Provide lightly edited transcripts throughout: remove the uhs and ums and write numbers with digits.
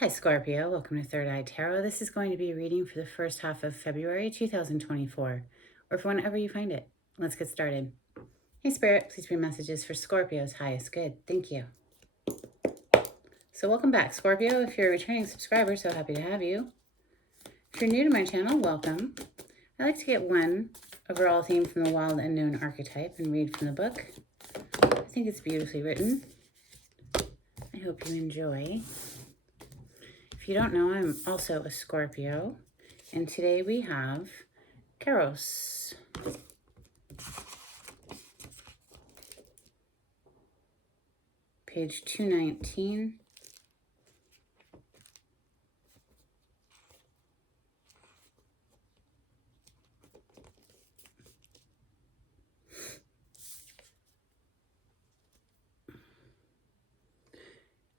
Hi, Scorpio. Welcome to Third Eye Tarot. This is going to be a reading for the first half of February 2024, or for whenever you find it. Let's get started. Hey, Spirit, please bring messages for Scorpio's highest good. Thank you. So welcome back, Scorpio. If you're a returning subscriber, so happy to have you. If you're new to my channel, welcome. I like to get one overall theme from the Wild Unknown archetype and read from the book. I think it's beautifully written. I hope you enjoy. If you don't know, I'm also a Scorpio, and today we have Keros. Page 219.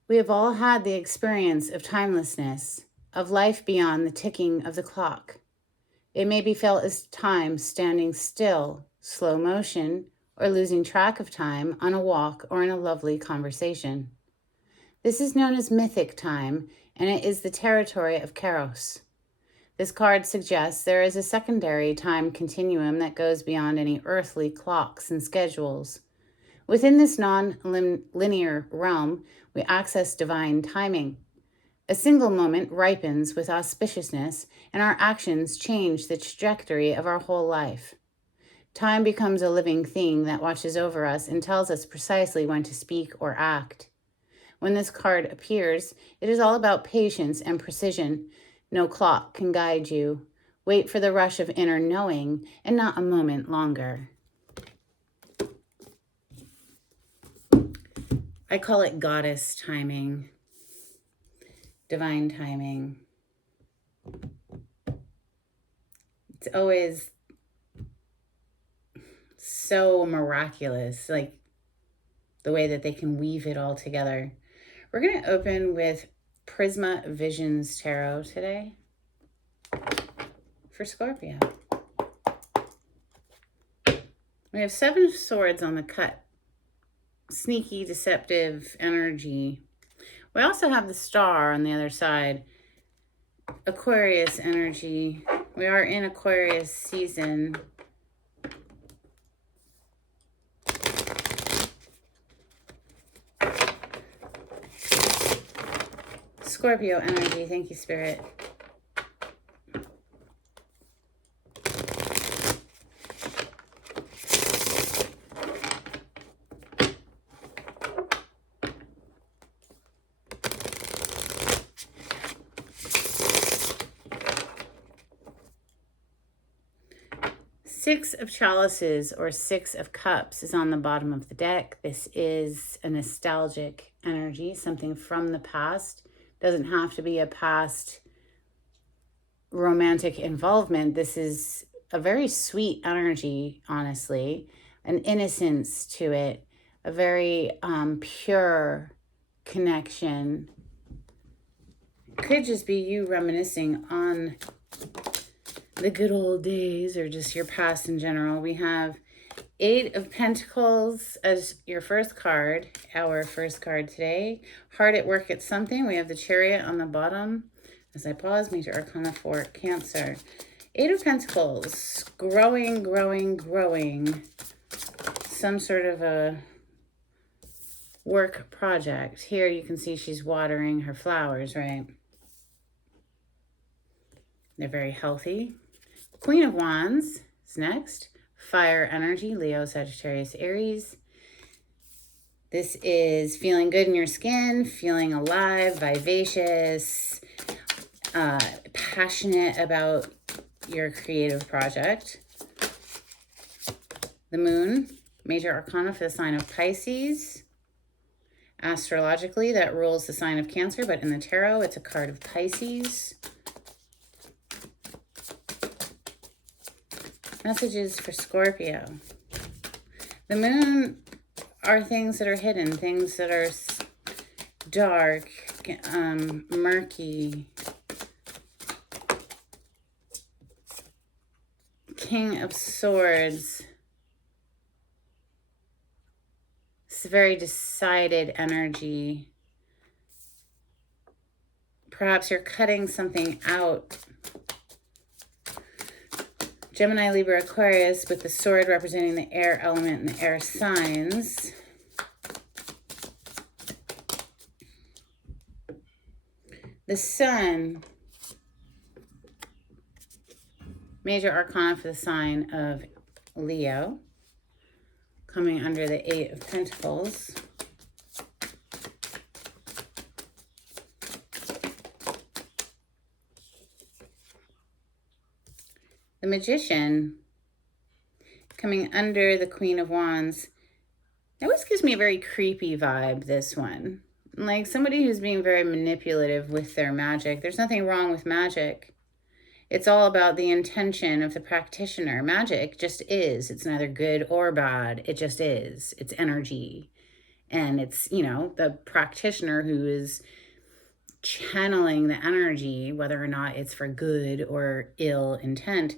We have all had the experience of timelessness, of life beyond the ticking of the clock. It may be felt as time standing still, slow motion, or losing track of time on a walk or in a lovely conversation. This is known as mythic time, and it is the territory of Keros. This card suggests there is a secondary time continuum that goes beyond any earthly clocks and schedules. Within this non-linear realm, we access divine timing. A single moment ripens with auspiciousness, and our actions change the trajectory of our whole life. Time becomes a living thing that watches over us and tells us precisely when to speak or act. When this card appears, it is all about patience and precision. No clock can guide you. Wait for the rush of inner knowing and not a moment longer. I call it goddess timing, divine timing. It's always so miraculous, like the way that they can weave it all together. We're going to open with Prisma Visions Tarot today for Scorpio. We have 7 of Swords on the cut. Sneaky, deceptive energy. We also have the Star on the other side. Aquarius energy. We are in Aquarius season. Scorpio energy. Thank you, Spirit. Six of Chalices or 6 of Cups is on the bottom of the deck. This is a nostalgic energy, something from the past. Doesn't have to be a past romantic involvement. This is a very sweet energy, honestly, an innocence to it, a very pure connection. Could just be you reminiscing on the good old days or just your past in general. We have 8 of Pentacles as your first card, our first card today. Hard at work at something. We have the Chariot on the bottom. As I pause, Major Arcana for Cancer. 8 of Pentacles, growing, growing, growing. Some sort of a work project. Here you can see she's watering her flowers, right? They're very healthy. Queen of Wands is next. Fire energy, Leo, Sagittarius, Aries. This is feeling good in your skin, feeling alive, vivacious, passionate about your creative project. The Moon, Major Arcana for the sign of Pisces. Astrologically, that rules the sign of Cancer, but in the tarot, it's a card of Pisces. Messages for Scorpio. The Moon are things that are hidden, things that are dark, murky. King of Swords. It's a very decided energy. perhaps you're cutting something out. Gemini, Libra, Aquarius, with the sword representing the air element and the air signs. The Sun, major arcana for the sign of Leo, coming under the Eight of Pentacles. The Magician, coming under the Queen of Wands. It always gives me a very creepy vibe, this one. Like somebody who's being very manipulative with their magic. There's nothing wrong with magic. It's all about the intention of the practitioner. Magic just is. It's neither good or bad. It just is. It's energy. And it's, you know, the practitioner who is channeling the energy, whether or not it's for good or ill intent.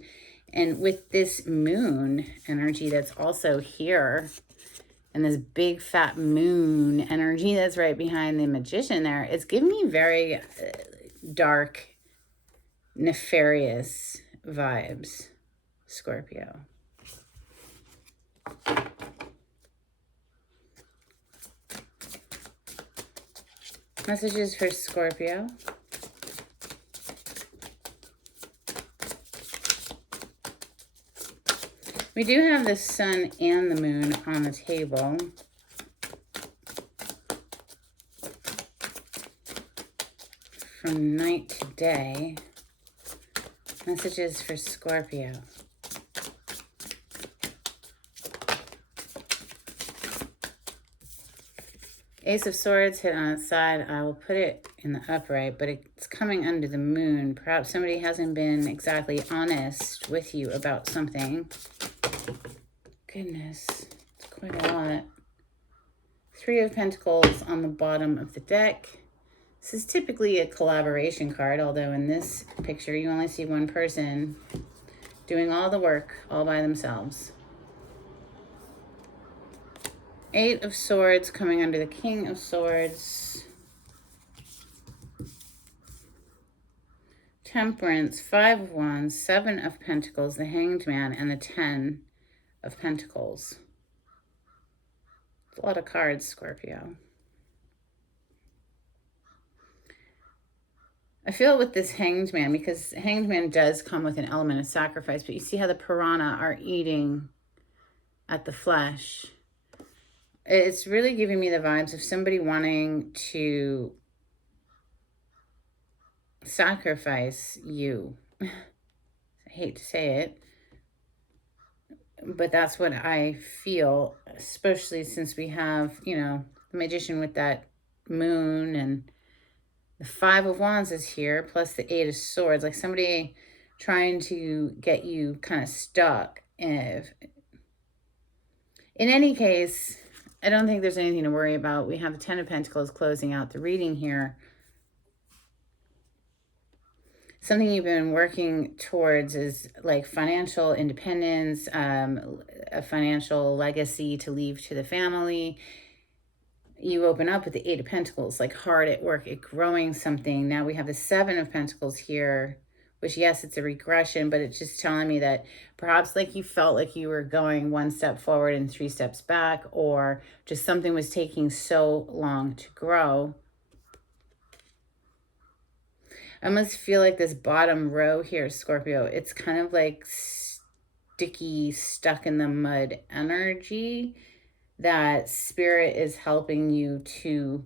And with this moon energy that's also here, and this big fat moon energy that's right behind the Magician there, it's giving me very dark, nefarious vibes, Scorpio. Messages for Scorpio. We do have the Sun and the Moon on the table. From night to day. Messages for Scorpio. Ace of Swords hit on its side. I will put it in the upright, but it's coming under the moon. Perhaps somebody hasn't been exactly honest with you about something. Goodness, it's quite a lot. Three of Pentacles on the bottom of the deck. This is typically a collaboration card, although in this picture you only see one person doing all the work all by themselves. Eight of Swords coming under the King of Swords. Temperance, Five of Wands, Seven of Pentacles, the Hanged Man, and the 10 of Pentacles. It's a lot of cards, Scorpio. I feel with this Hanged Man, because Hanged Man does come with an element of sacrifice, but you see how the piranha are eating at the flesh. It's really giving me the vibes of somebody wanting to sacrifice you. I hate to say it, but that's what I feel, especially since we have, you know, the Magician with that moon, and the Five of Wands is here, plus the Eight of Swords. Like somebody trying to get you kind of stuck. In any case, I don't think there's anything to worry about. We have the Ten of Pentacles closing out the reading here. Something you've been working towards is like financial independence, a financial legacy to leave to the family. You open up with the Eight of Pentacles, like hard at work at growing something. Now we have the Seven of Pentacles here, which, yes, it's a regression, but it's just telling me that perhaps like you felt like you were going one step forward and three steps back, or just something was taking so long to grow. I almost feel like this bottom row here, Scorpio, it's kind of like sticky, stuck in the mud energy that Spirit is helping you to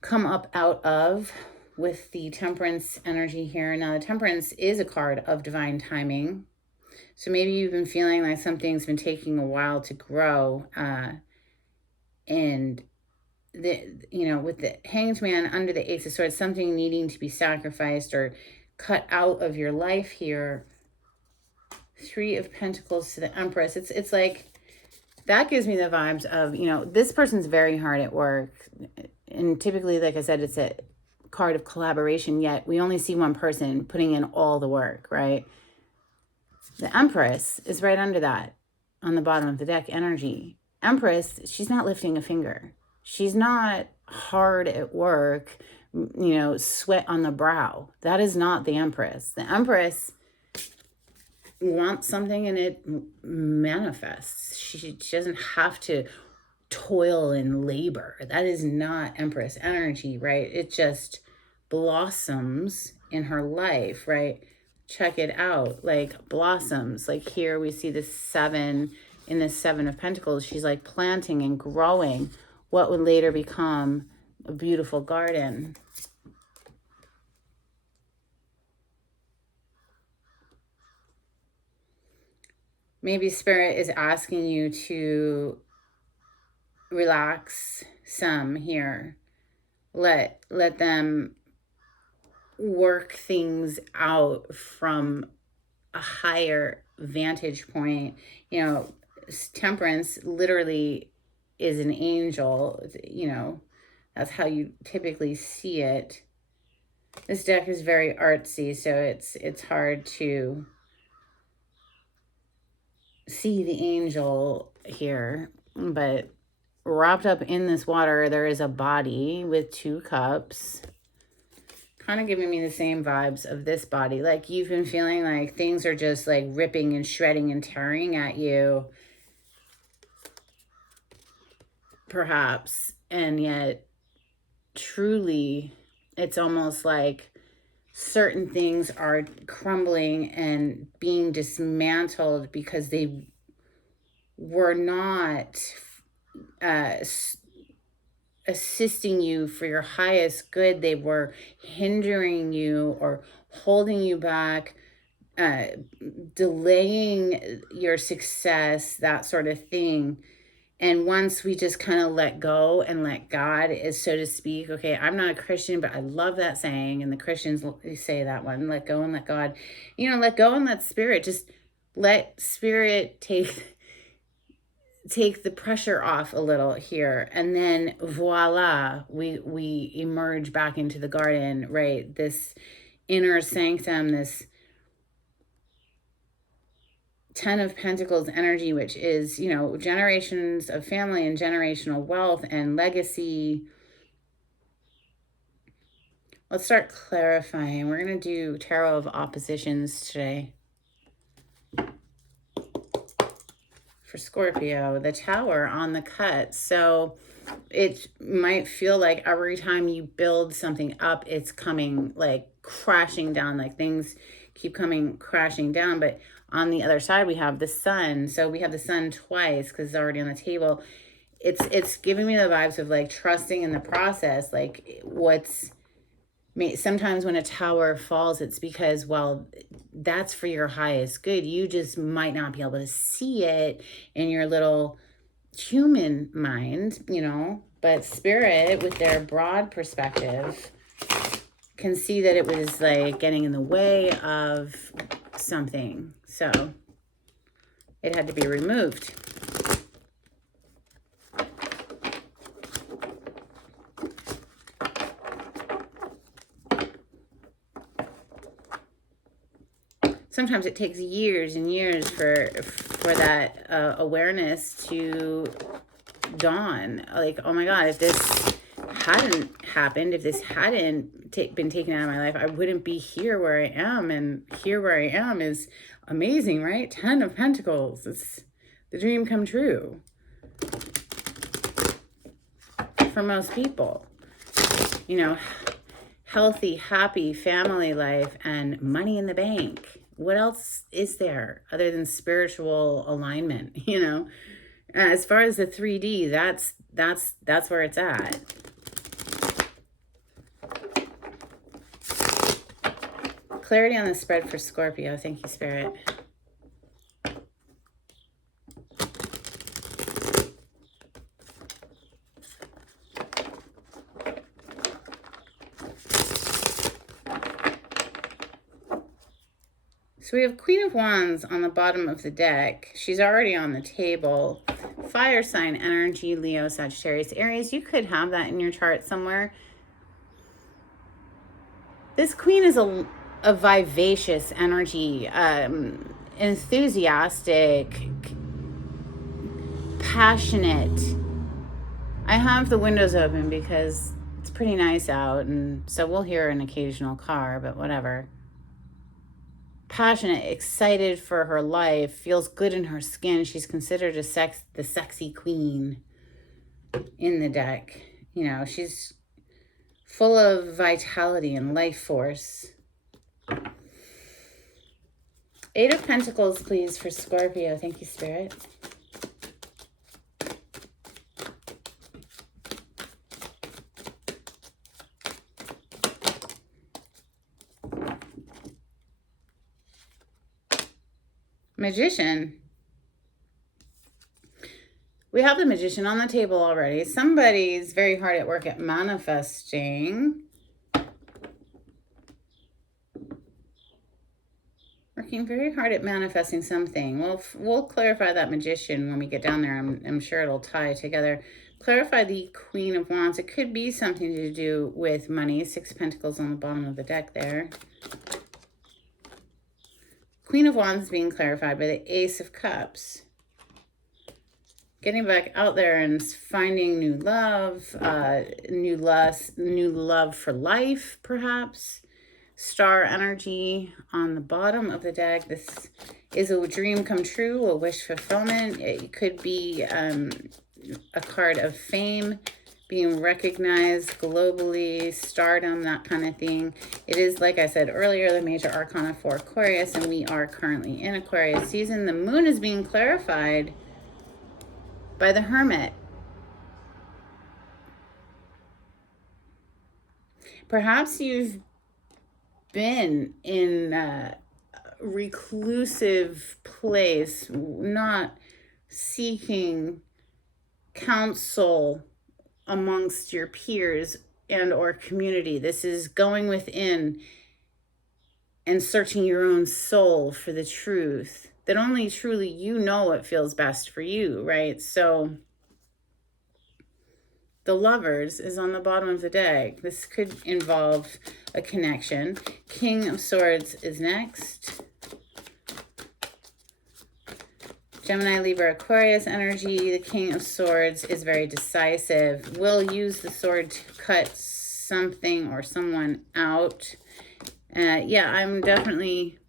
come up out of with the Temperance energy here. Now, the Temperance is a card of divine timing. So maybe you've been feeling like something's been taking a while to grow. And with the Hanged Man under the Ace of Swords, something needing to be sacrificed or cut out of your life here. Three of Pentacles to the Empress. It's like, that gives me the vibes of, this person's very hard at work. And typically, like I said, it's a card of collaboration, yet we only see one person putting in all the work, right? The Empress is right under that on the bottom of the deck energy. Empress, she's not lifting a finger. She's not hard at work, sweat on the brow. That is not the Empress. The Empress wants something and it manifests. She doesn't have to toil and labor. That is not Empress energy, right? It just blossoms in her life, right? Check it out, like blossoms. Like here we see the 7 in the 7 of Pentacles. She's like planting and growing what would later become a beautiful garden. Maybe Spirit is asking you to relax some here. Let them work things out from a higher vantage point. Temperance literally is an angel. That's how you typically see it. This deck is very artsy, so it's hard to see the angel here, but wrapped up in this water, there is a body with 2 cups. Kind of giving me the same vibes of this body. Like you've been feeling like things are just like ripping and shredding and tearing at you. Perhaps. And yet, truly, it's almost like certain things are crumbling and being dismantled because they were not assisting you for your highest good. They were hindering you or holding you back, delaying your success, that sort of thing. And once we just kind of let go and let God, is so to speak, okay, I'm not a Christian, but I love that saying. And the Christians say that one, let go and let God, let go and let Spirit, just let Spirit take the pressure off a little here. And then voila, we emerge back into the garden, right? This inner sanctum, this 10 of Pentacles energy, which is, generations of family and generational wealth and legacy. Let's start clarifying. We're going to do Tarot of Oppositions today. For Scorpio, the Tower on the cut. So it might feel like every time you build something up, it's coming like crashing down, like things keep coming crashing down. But on the other side, we have the Sun. So we have the Sun twice because it's already on the table. It's giving me the vibes of like trusting in the process. Like sometimes when a tower falls, it's because, well, that's for your highest good. You just might not be able to see it in your little human mind, but Spirit, with their broad perspective, can see that it was like getting in the way of something. So it had to be removed. Sometimes it takes years and years for that awareness to dawn. Like, oh my God, if this hadn't happened, if this hadn't been taken out of my life, I wouldn't be here where I am. And here where I am is amazing, right? 10 of Pentacles. It's the dream come true for most people. Healthy, happy family life and money in the bank. What else is there other than spiritual alignment? As far as the 3D, that's where it's at. Clarity on the spread for Scorpio. Thank you, Spirit. So we have Queen of Wands on the bottom of the deck. She's already on the table. Fire sign energy, Leo, Sagittarius, Aries. You could have that in your chart somewhere. This Queen is a vivacious energy, enthusiastic, passionate, I have the windows open because it's pretty nice out, and so we'll hear an occasional car, but whatever. Passionate, excited for her life, feels good in her skin. She's considered the sexy queen in the deck. You know, she's full of vitality and life force. Eight of Pentacles, please, for Scorpio. Thank you, Spirit. Magician. We have the Magician on the table already. Somebody's very hard at work at manifesting. Working very hard at manifesting something. We'll clarify that Magician when we get down there. I'm sure it'll tie together. Clarify the Queen of Wands. It could be something to do with money. Six of Pentacles on the bottom of the deck there. Queen of Wands being clarified by the Ace of Cups. Getting back out there and finding new love, new love for life, perhaps. Star energy on the bottom of the deck. This is a dream come true, a wish fulfillment. It could be a card of fame, being recognized globally, stardom, that kind of thing. It is, like I said earlier, the major arcana for Aquarius, and we are currently in Aquarius season. The moon is being clarified by the Hermit. Perhaps you've been in a reclusive place, not seeking counsel amongst your peers and or community. This is going within and searching your own soul for the truth that only truly you know what feels best for you, right? So the Lovers is on the bottom of the deck. This could involve a connection. King of Swords is next. Gemini, Libra, Aquarius energy. The King of Swords is very decisive. Will use the sword to cut something or someone out. Yeah, I'm definitely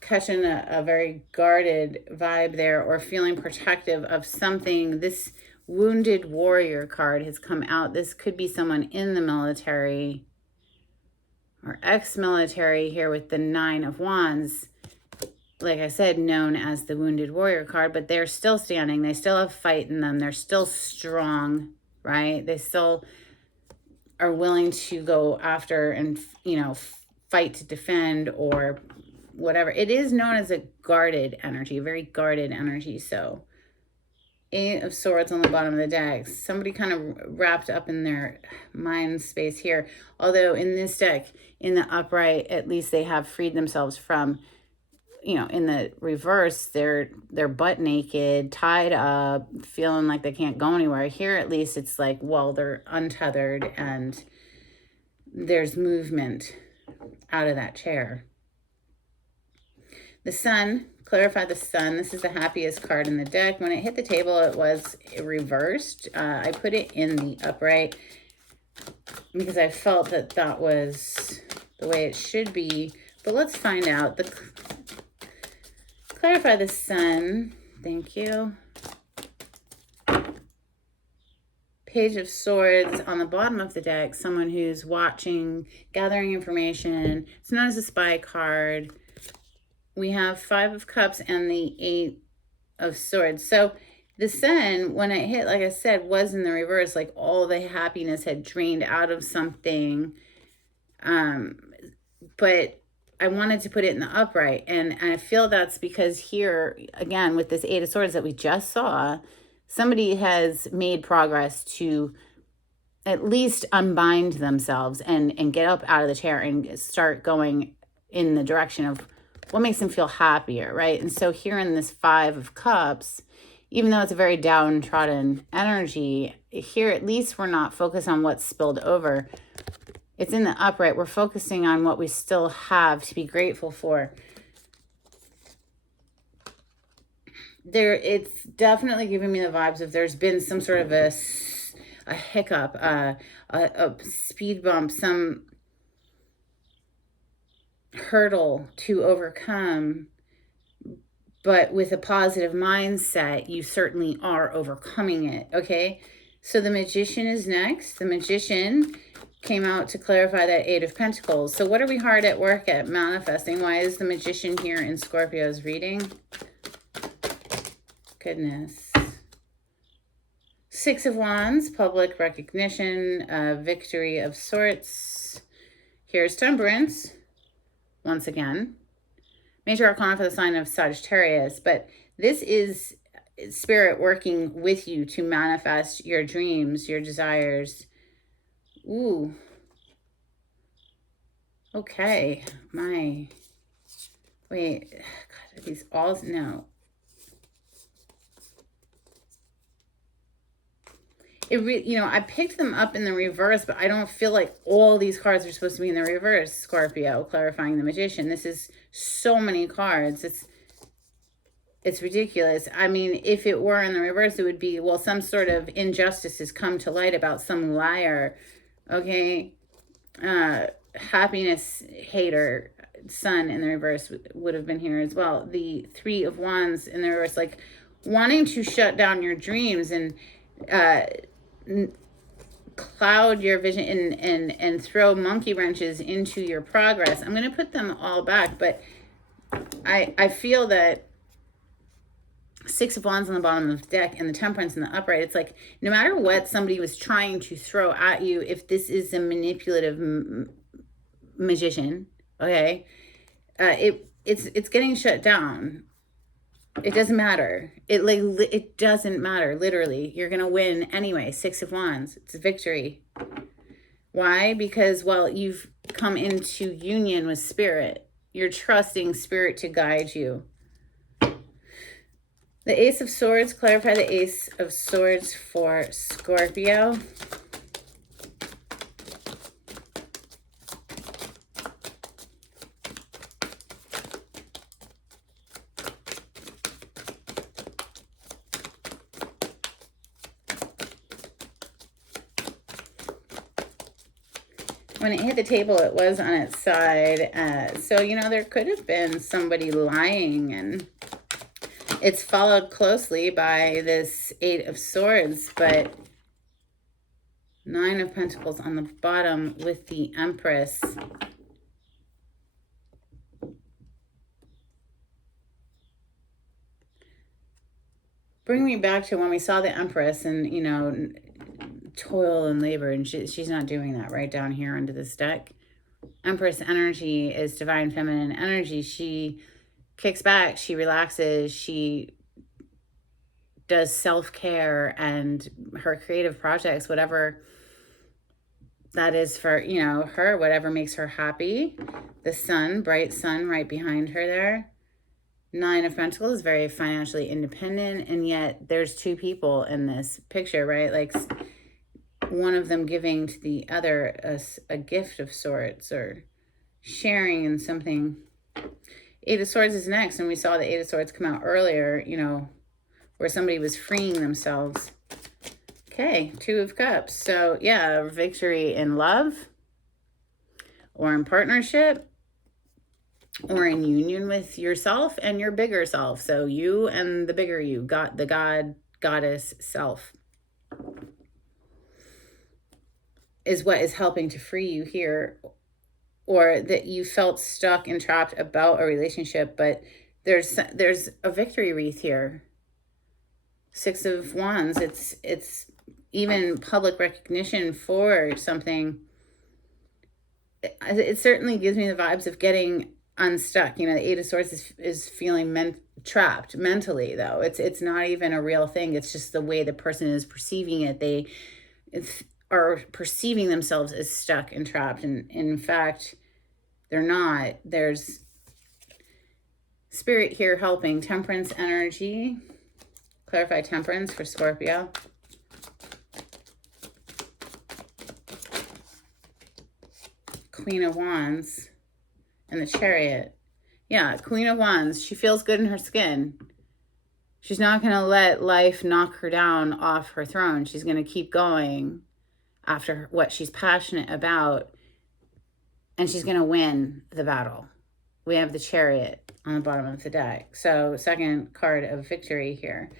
catching a very guarded vibe there, or feeling protective of something. This Wounded Warrior card has come out. This could be someone in the military or ex-military here with the Nine of Wands. Like I said, known as the Wounded Warrior card, but they're still standing. They still have fight in them. They're still strong, right? They still are willing to go after and, you know, fight to defend or whatever. It is known as a guarded energy, very guarded energy. So Eight of Swords on the bottom of the deck. Somebody kind of wrapped up in their mind space here. Although in this deck, in the upright, at least they have freed themselves from, you know, in the reverse, they're butt naked, tied up, feeling like they can't go anywhere. Here, at least, it's like, well, they're untethered and there's movement out of that chair. The Sun, clarify the Sun. This is the happiest card in the deck. When it hit the table, it was reversed. I put it in the upright because I felt that that was the way it should be. But let's find out. Clarify the Sun. Thank you. Page of Swords on the bottom of the deck. Someone who's watching, gathering information. It's known as a spy card. We have Five of Cups and the Eight of Swords. So the Sun, when it hit, like I said, was in the reverse. Like all the happiness had drained out of something. But I wanted to put it in the upright. And I feel that's because here, again, with this Eight of Swords that we just saw, somebody has made progress to at least unbind themselves and get up out of the chair and start going in the direction of what makes them feel happier, right? And so here in this Five of Cups, even though it's a very downtrodden energy, here at least we're not focused on what's spilled over. It's in the upright. We're focusing on what we still have to be grateful for. it's definitely giving me the vibes of there's been some sort of a hiccup, a speed bump, some hurdle to overcome. But with a positive mindset, you certainly are overcoming it, okay? So the Magician is next. The Magician came out to clarify that Eight of Pentacles. So what are we hard at work at manifesting? Why is the Magician here in Scorpio's reading? Goodness. Six of Wands, public recognition, victory of sorts. Here's Temperance, once again. Major Arcana for the sign of Sagittarius, but this is Spirit working with you to manifest your dreams, your desires. Ooh. Okay. Wait. God, are these all? No. I picked them up in the reverse, but I don't feel like all these cards are supposed to be in the reverse. Scorpio, clarifying the Magician. This is so many cards. It's ridiculous. I mean, if it were in the reverse, it would be, well, some sort of injustice has come to light about some liar. Okay. Happiness hater, Sun in the reverse would have been here as well. The Three of Wands in the reverse, like wanting to shut down your dreams and cloud your vision and throw monkey wrenches into your progress. I'm going to put them all back, but I feel that Six of Wands on the bottom of the deck and the Temperance in the upright, it's like no matter what somebody was trying to throw at you, if this is a manipulative magician, okay, it's getting shut down. It doesn't matter. It doesn't matter. Literally, you're gonna win anyway. Six of Wands. It's a victory. Why? Because, well, you've come into union with Spirit. You're trusting Spirit to guide you. The Ace of Swords. Clarify the Ace of Swords for Scorpio. When it hit the table, it was on its side. So, there could have been somebody lying, and it's followed closely by this Eight of Swords, but Nine of Pentacles on the bottom with the Empress. Bring me back to when we saw the Empress and, toil and labor, and she's not doing that right down here under this deck. Empress energy is divine feminine energy. She kicks back, she relaxes, she does self-care and her creative projects, whatever that is for, her, whatever makes her happy. The Sun, bright Sun right behind her there. Nine of Pentacles is very financially independent, and yet there's two people in this picture, right? Like one of them giving to the other a gift of sorts or sharing in something. Eight of Swords is next, and we saw the Eight of Swords come out earlier, where somebody was freeing themselves. Okay, Two of Cups. So, yeah, victory in love or in partnership or in union with yourself and your bigger self. So you and the bigger you, got the goddess self is what is helping to free you here, or that you felt stuck and trapped about a relationship, but there's a victory wreath here. Six of Wands, it's even public recognition for something. It certainly gives me the vibes of getting unstuck. The Eight of Swords is feeling trapped mentally, though. It's not even a real thing. It's just the way the person is perceiving it. They are perceiving themselves as stuck and trapped, and in fact they're not. There's Spirit here helping. Temperance energy. Clarify Temperance for Scorpio. Queen of Wands and the Chariot. Yeah, Queen of Wands. She feels good in her skin. She's not going to let life knock her down off her throne. She's going to keep going after what she's passionate about, and she's going to win the battle. We have the Chariot on the bottom of the deck. So second card of victory here.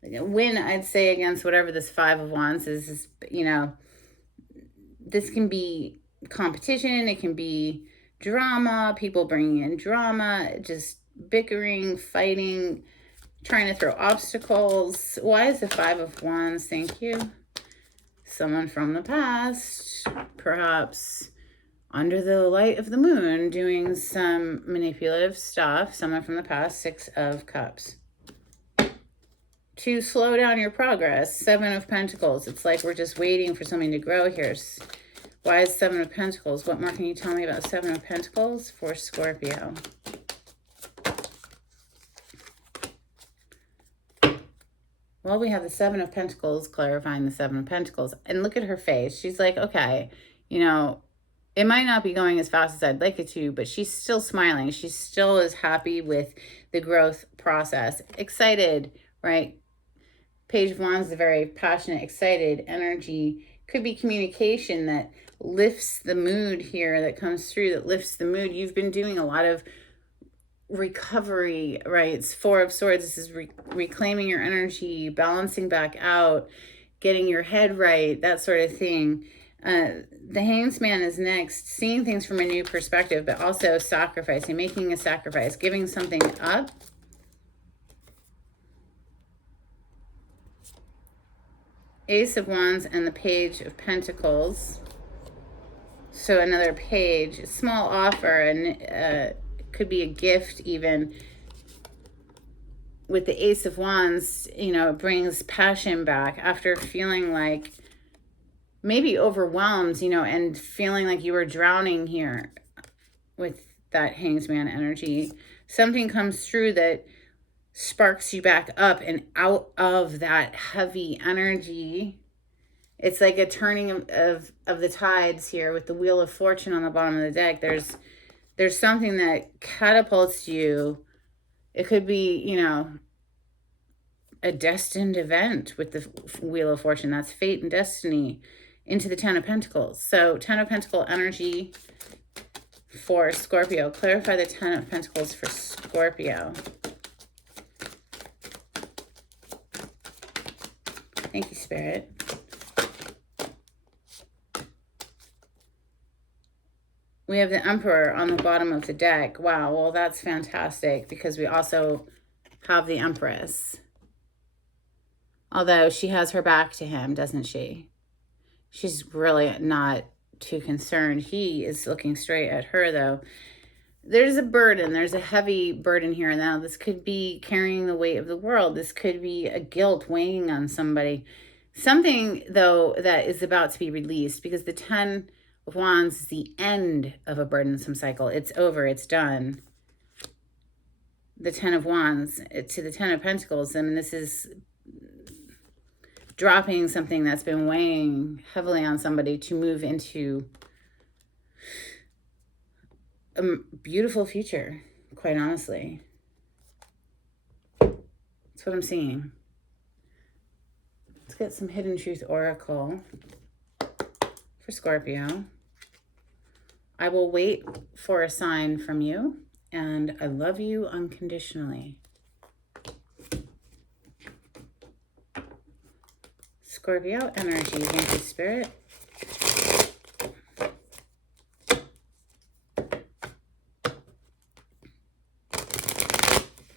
Win, I'd say, against whatever this Five of Wands is, you know, this can be competition. It can be drama, people bringing in drama, just bickering, fighting, trying to throw obstacles. Why is the Five of Wands? Thank you. Someone from the past, perhaps under the light of the moon, doing some manipulative stuff. Someone from the past. Six of Cups. To slow down your progress. Seven of Pentacles. It's like we're just waiting for something to grow here. Why is Seven of Pentacles? What more can you tell me about Seven of Pentacles for Scorpio? Well, we have the Seven of Pentacles clarifying the Seven of Pentacles. And look at her face. She's like, okay, you know, it might not be going as fast as I'd like it to, but she's still smiling. She still is happy with the growth process. Excited, right? Page of Wands is a very passionate, excited energy. Could be communication that lifts the mood here, that comes through, that lifts the mood. You've been doing a lot of recovery, right? It's Four of Swords. This is reclaiming your energy, balancing back out, getting your head right, that sort of thing. The Hanged Man is next, seeing things from a new perspective, but also sacrificing, making a sacrifice, giving something up. Ace of Wands and the Page of Pentacles. So another page, a small offer, and could be a gift even. With the Ace of Wands, you know, it brings passion back after feeling like maybe overwhelmed, you know, and feeling like you were drowning here with that Hanged Man energy. Something comes through that sparks you back up and out of that heavy energy. It's like a turning of the tides here with the Wheel of Fortune on the bottom of the deck. There's something that catapults you. It could be, you know, a destined event with the Wheel of Fortune. That's fate and destiny, into the Ten of Pentacles. So Ten of Pentacle energy for Scorpio. Clarify the Ten of Pentacles for Scorpio. Thank you, Spirit. We have the Emperor on the bottom of the deck. Wow, well, that's fantastic because we also have the Empress. Although she has her back to him, doesn't she? She's really not too concerned. He is looking straight at her, though. There's a burden. There's a heavy burden here. Now, this could be carrying the weight of the world. This could be a guilt weighing on somebody. Something, though, that is about to be released, because the Ten of Wands is the end of a burdensome cycle. It's over. It's done. The Ten of Wands to the Ten of Pentacles. I mean, this is dropping something that's been weighing heavily on somebody to move into a beautiful future, quite honestly. That's what I'm seeing. Let's get some Hidden Truth Oracle for Scorpio. I will wait for a sign from you, and I love you unconditionally. Scorpio energy, thank you, Spirit.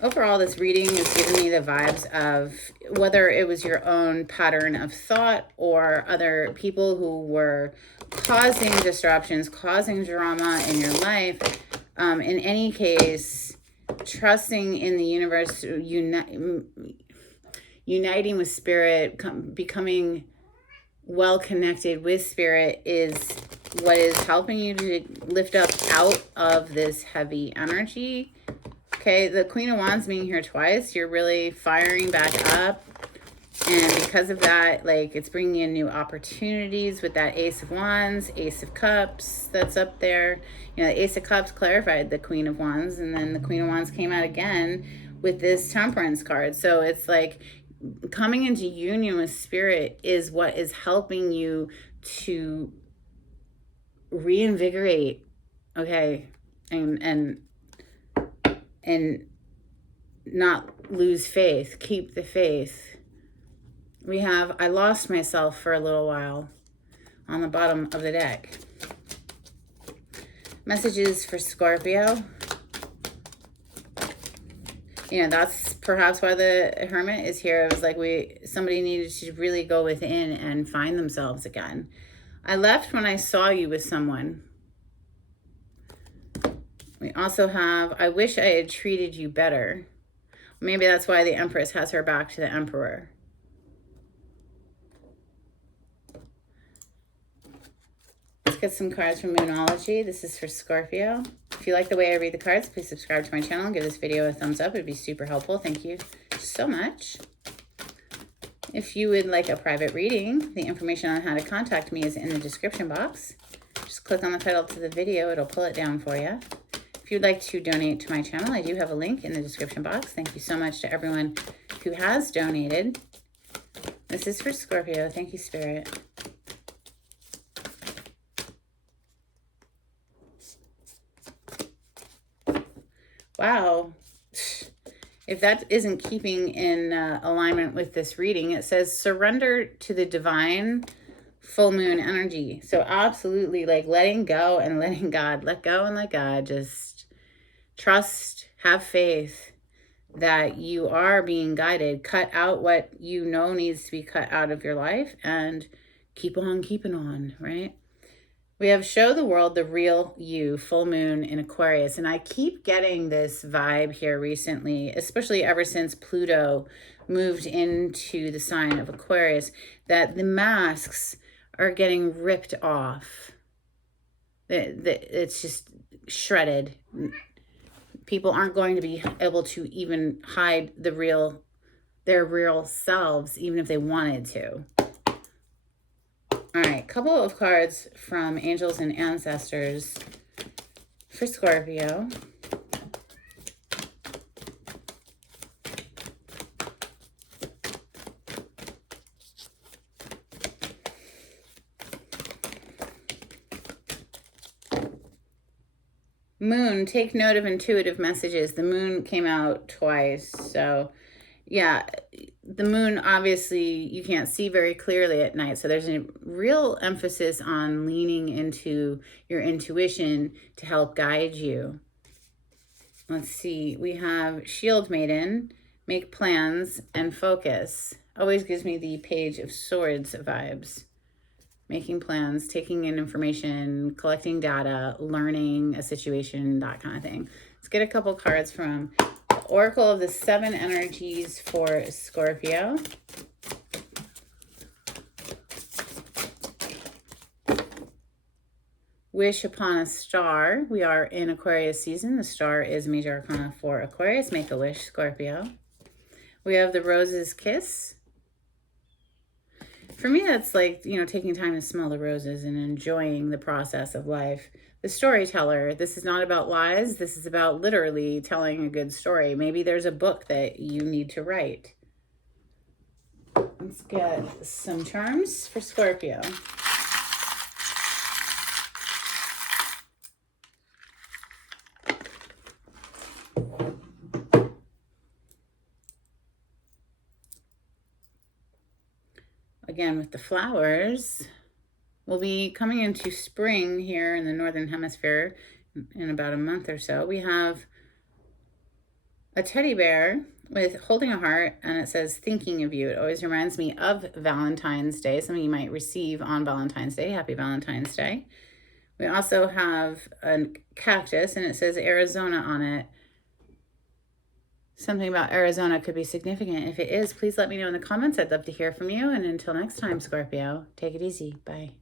Overall, this reading is giving me the vibes of whether it was your own pattern of thought or other people who were causing disruptions, causing drama in your life. In any case, trusting in the universe, uniting with Spirit, becoming well connected with Spirit is what is helping you to lift up out of this heavy energy. Okay, the Queen of Wands being here twice, you're really firing back up. And because of that, like, it's bringing in new opportunities with that Ace of Wands, Ace of Cups that's up there. You know, the Ace of Cups clarified the Queen of Wands, and then the Queen of Wands came out again with this Temperance card. So it's like coming into union with Spirit is what is helping you to reinvigorate, okay, and not lose faith. Keep the faith. We have I lost myself for a little while on the bottom of the deck. Messages for Scorpio. You know, that's perhaps why the Hermit is here. It was like somebody needed to really go within and find themselves again. I left when I saw you with someone. We also have, I wish I had treated you better. Maybe that's why the Empress has her back to the Emperor. Let's get some cards from Moonology. This is for Scorpio. If you like the way I read the cards, please subscribe to my channel and give this video a thumbs up. It'd be super helpful. Thank you so much. If you would like a private reading, the information on how to contact me is in the description box. Just click on the title to the video. It'll pull it down for you. If you'd like to donate to my channel, I do have a link in the description box. Thank you so much to everyone who has donated. This is for Scorpio. Thank you, Spirit. Wow. If that isn't keeping in alignment with this reading, it says surrender to the divine full moon energy. So absolutely, like letting go and letting God. Let go and let God. Just trust, have faith that you are being guided. Cut out what you know needs to be cut out of your life and keep on keeping on, right? We have show the world the real you, full moon in Aquarius. And I keep getting this vibe here recently, especially ever since Pluto moved into the sign of Aquarius, that the masks are getting ripped off. It's just shredded. People aren't going to be able to even hide their real selves, even if they wanted to. All right, couple of cards from Angels and Ancestors for Scorpio. Moon, take note of intuitive messages. The moon came out twice, so yeah, the moon, obviously, you can't see very clearly at night. So there's a real emphasis on leaning into your intuition to help guide you. Let's see. We have Shield Maiden, make plans and focus. Always gives me the Page of Swords vibes. Making plans, taking in information, collecting data, learning a situation, that kind of thing. Let's get a couple cards from Oracle of the Seven Energies for Scorpio. Wish upon a star. We are in Aquarius season. The star is major arcana for Aquarius. Make a wish, Scorpio. We have the Rose's Kiss. For me, that's like, you know, taking time to smell the roses and enjoying the process of life. The Storyteller. This is not about lies. This is about literally telling a good story. Maybe there's a book that you need to write. Let's get some charms for Scorpio. Again, with the flowers, we'll be coming into spring here in the Northern Hemisphere in about a month or so. We have a teddy bear with holding a heart, and it says thinking of you. It always reminds me of Valentine's Day, something you might receive on Valentine's Day. Happy Valentine's Day. We also have a cactus, and it says Arizona on it. Something about Arizona could be significant. If it is, please let me know in the comments. I'd love to hear from you. And until next time, Scorpio, take it easy. Bye.